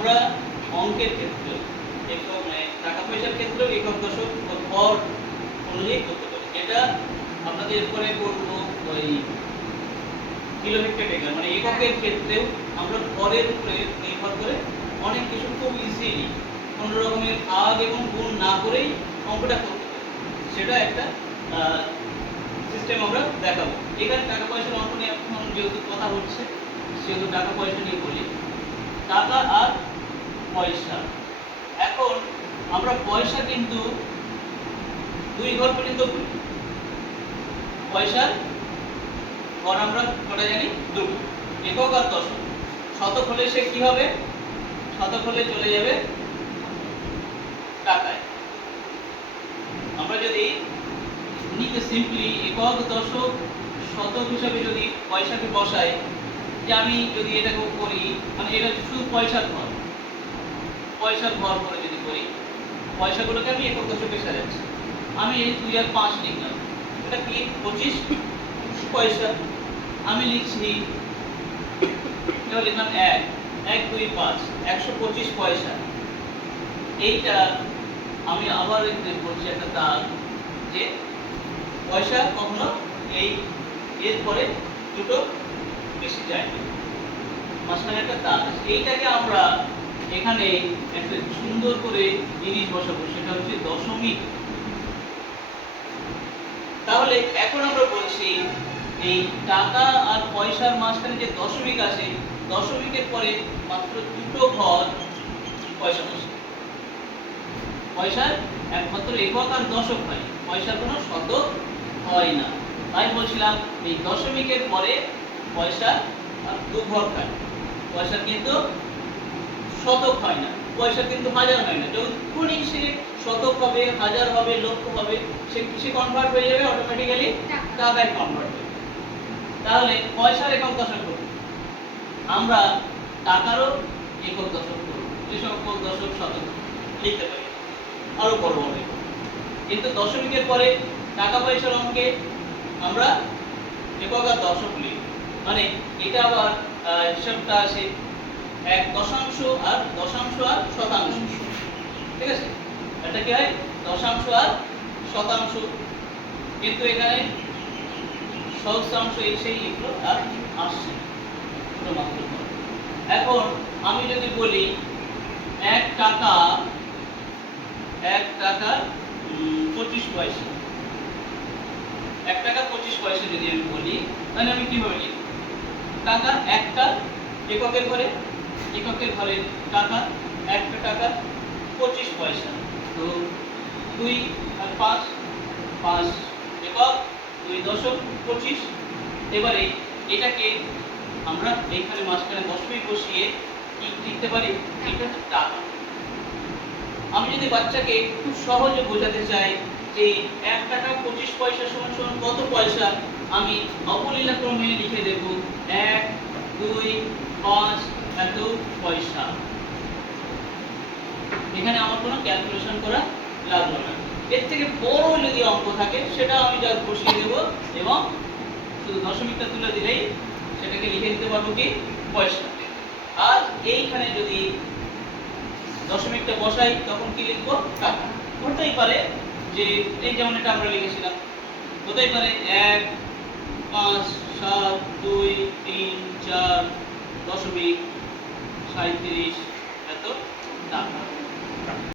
আমরা অঙ্কের ক্ষেত্রে একক মানে টাকা পয়সার ক্ষেত্রেও একক দশক ও ভর অনুযায়ী করতে পারি। এটা আপনাদের এরপরে করবো ওই কিলোমিটার একক মানে এককের ক্ষেত্রেও আমরা ভরের উপরে নির্ভর করে অনেক কিছু খুব ইজিলি কোনো রকমের ভাগ এবং গুণ না করেই অঙ্কটা করতে পারি। সেটা একটা সিস্টেম আমরা দেখাবো। এখানে টাকা পয়সার অঙ্ক নিয়ে এখন যেহেতু কথা হচ্ছে সেহেতু টাকা পয়সা নিয়ে বলি। টাকা আর পয়সা, এখন আমরা পয়সা কিন্তু দুই ঘর পর্যন্ত বলি। পয়সার ঘর আমরা কটা জানি? দুটো, একক আর দশক। শতক হলে সে কি হবে? শতক হলে চলে যাবে টাকায়। আমরা যদি নিতে সিম্পলি একক দশক শতক হিসাবে যদি পয়সাকে বসাই, যে আমি যদি এটাকে করি মানে এটা শুধু পয়সার ঘর, পয়সার ঘর করে যদি করি, পয়সাগুলোকে আমি একক দশকে সাজাচ্ছি। আমি এই 2 আর 5 লিখলাম, এটা কি 25 পয়সা। আমি লিখছি এবার লিখলাম 1 1 2 5 125 পয়সা। এইটা আমি আবার এখানে বলছি একটা দাগ, যে পয়সা কখনো এই এর পরে দুটো বেশি যায় না, মাঝখানে একটা দাগ আছে। এইটাকে আমরা এখানে একটা সুন্দর করে জিনিস বসাবো, সেটা হচ্ছে দশমিক। তাহলে এখন আমরা বলছি এই টাকা আর পয়সার মাঝখানে যে দশমিক আছে, দশমিকের পরে মাত্র দুটো ঘর পয়সা বসে। পয়সার একমাত্র একক আর দশক হয়, পয়সার কোনো শতক হয় না। তাই বলছিলাম এই দশমিকের পরে পয়সা আর দু ঘর খায়। পয়সার কিন্তু শতক হয় না, পয়সা কিন্তু হাজার হয় না। যখনই সে শতক হবে, হাজার হবে, লক্ষ হবে, সে কিসে কনভার্ট হয়ে যাবে? অটোমেটিক্যালি টাকায় কনভার্ট হবে। তাহলে পয়সার একক দশক করব, আমরা টাকারও একক দশক করব, যে সকল দশক শতক লিখতে পারি আরো বড় বড়। কিন্তু দশমিকের পরে টাকা পয়সার অঙ্কে আমরা একক আর দশক লিখি, মানে এটা আবার হিসাবটা আসে এক দশাংশ আর শতাংশ। ঠিক আছে, এটা কি হয়? দশাংশ আর শতাংশ। কিন্তু এখানে সহস্রাংশ এসেই লিখলো আর আসছে শুধুমাত্র। এখন আমি যদি বলি 1 টাকা 25 পয়সা, 1 টাকা 25 পয়সা যদি আমি বলি, তাহলে আমি কিভাবে লিখব? টাকা একটা এককের ঘরে, এককের ঘরে টাকা 1 টাকা 25 পয়সা। তো 2 আর 5 5 একক, 2 দশক 25। এবারে এটাকে আমরা এইখানে মাঝখানে দশমিক বসিয়ে কি লিখতে পারি? এটা হচ্ছে টাকা। আমি যদি বাচ্চাকে খুব সহজে বোঝাতে চাই যে 1 টাকা 25 পয়সা সমান সমান কত পয়সা, আমি অবলীলা ক্রমে লিখে দেব 1 2 5 এত পয়সা। এখানে আমার কোনো ক্যালকুলেশন করা লাগলো না। এর থেকে বড় যদি অঙ্ক থাকে সেটা আমি যা বসিয়ে দেব এবং শুধু দশমিকটা তুলে দিলেই সেটাকে লিখে দিতে পারবো কি? পয়সা। আর এইখানে যদি দশমিকটা বসাই তখন কি লিখবো? টাকা। হতেই পারে যে এই যেমন এটা আমরা লিখেছিলাম, হতেই পারে 1 5 7 2 3 4 দশমিক 37 এত টাকা।